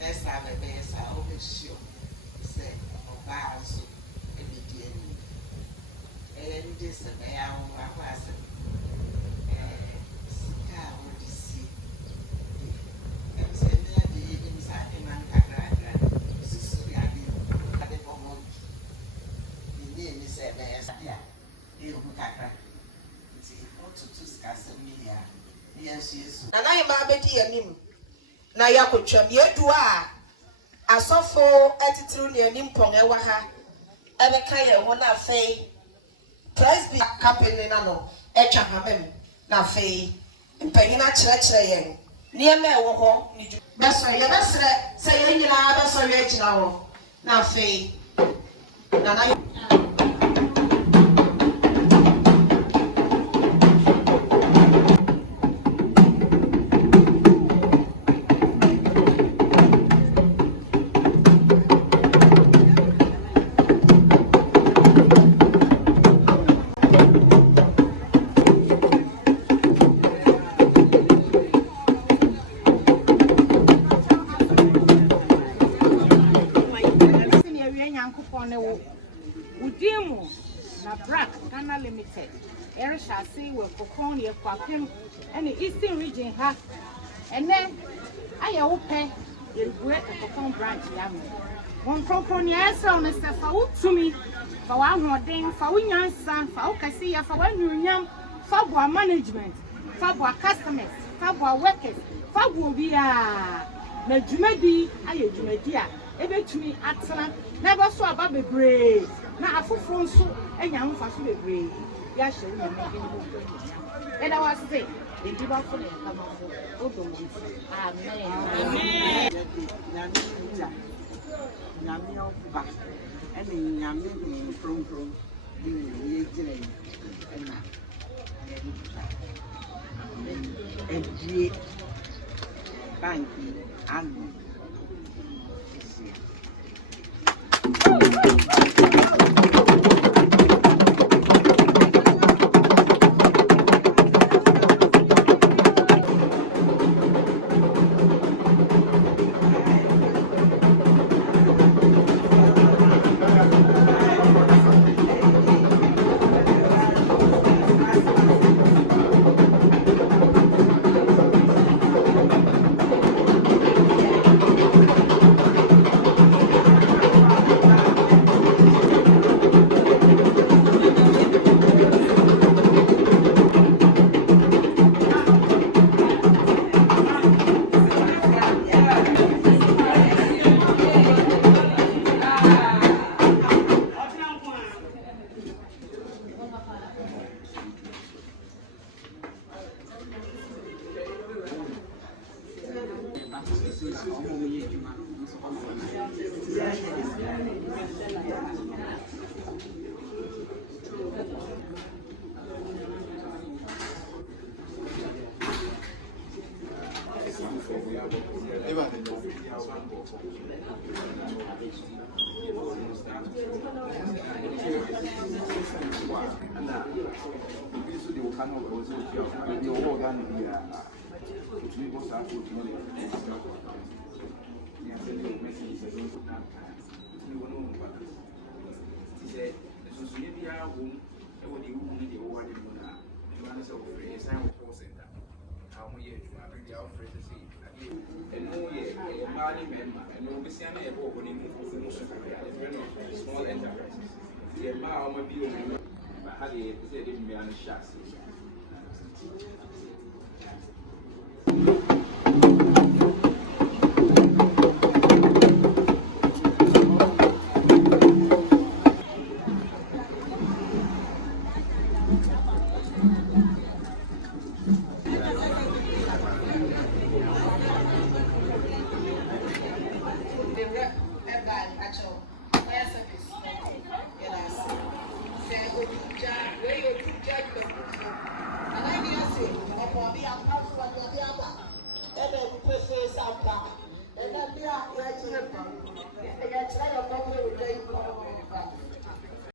next time I best I always sure say about so immediately. And this a man who was scar would see. And say that the evenings I can man sister at the moment. The name is a man, yeah. You can to discuss me here. Yes, yes. And I am a bit near him. Na ya kotwam yedu a asofo atitru ne anim pon ewa ha ebeka ye ho na afei presby company na no etwa hamem na afei mpanyina kyerɛkyerɛ yɛn niema ewo ho ni beso ye besre se ye nyina beso ye gyina ho na afei na na Brac Ghana Limited. Ere shall say we Akropong ye Akuap and the Eastern region ha. And then I open the great Akropong branch yam. One Akropong yes on the for to me for one more thing for winyan san for okasi for one union for management for customers for workers for be na jumadi aye jumadi a ebetumi atena never so aba bebree na afoforo nso enya mfa so bebree ya hye na me and I was say the give up for the come amen amen nyame oba ene nyame ni from ni yegire ena and bank and small enterprises. The amount of people had a chassis.